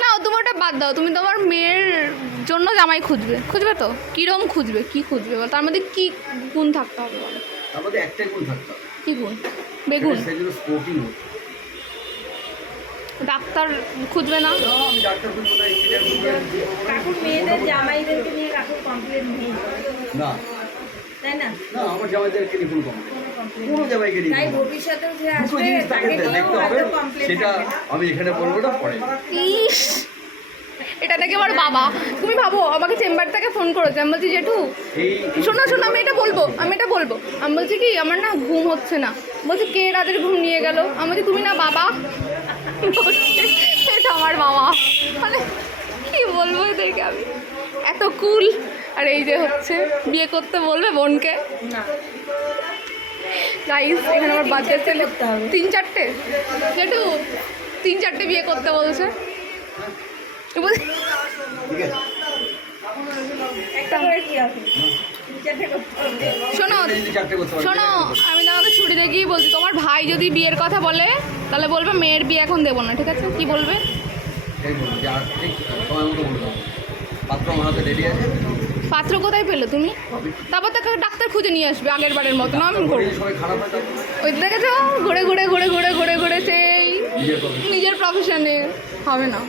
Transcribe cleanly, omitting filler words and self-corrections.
না তুমি ওটা বাদ দাও, তুমি তোমার মেয়ের জন্য জামাই খুঁজবে তো কিরম খুঁজবে, কি খুঁজবে বল, তার মধ্যে কি গুণ থাকতে হবে বলো? তার মধ্যে একটাই গুণ থাকতে হবে। কি গুণ? বেগুন? সেগুলো স্পোর্টিং। ডাক্তার খুঁজবে না? আমি ডাক্তার খুঁজবো না, ইঞ্জিনিয়ার খুঁজবো কাকুর মেয়েদের জামাইদেরকে নিয়ে কাকুর কমপ্লেন নেই, না। তাই না? না, আমার জামাইদেরকে নিয়ে কোনো কমপ্লেন, কোনো জামাইকে নিয়ে তাই কোনো ভবিষ্যতেও যে দুটো আসবে জিনিস তাকে তাকে নিয়েও দেখতে হবে, হয়তো কমপ্লেন সেটা আমি এখানে বলবো না, পরে। ইস, এটা দেখে আমার বাবা, তুমি ভাবো আমাকে চেম্বার থেকে ফোন করেছে, আমি বলছি জেঠু শোনো আমি এটা বলবো, আমি বলছি কি আমার না ঘুম হচ্ছে না, বলছি কে রাতের ঘুম নিয়ে গেল, আমি বলছি তুমি না বাবা, বলছে, এটা আমার বাবা। মানে কি বলবো দেখে আমি, এত কুল। আর এই যে হচ্ছে বিয়ে করতে বলবে বোনকে। না, গাইস এখানে আমার বাচ্চা ছেলে করতে হবে। 3-4টে, জেঠু 3-4টে বিয়ে করতে বলছে। ঠিক আছে, একটা করে কি হবে? চারটে করতে হবে। শোনো যদি চারটে করতে পারি, শোনো, আমি তোমাকে ছুটি দেখিয়ে বলছি, তোমার ভাই যদি বিয়ের কথা বলে তাহলে বলবে মেয়ের বিয়ে এখন দেবো না, ঠিক আছে? কি বলবে? সেই বলবো যে আর ঠিক সময় মতো বলে দেবো। পাত্র আমার হাতে রেডি আছে, পাত্র কোথায় পেলে তুমি? তারপর তাকে ডাক্তার খুঁজে নিয়ে আসবে আগের বারের মতো, না আমি করবো। এই সবাই খারাপ হয়ে থাকবে, ওই দেখেছো ঘুরে সেই বিয়ে করবে। নিজের প্রফেশনে হবে না,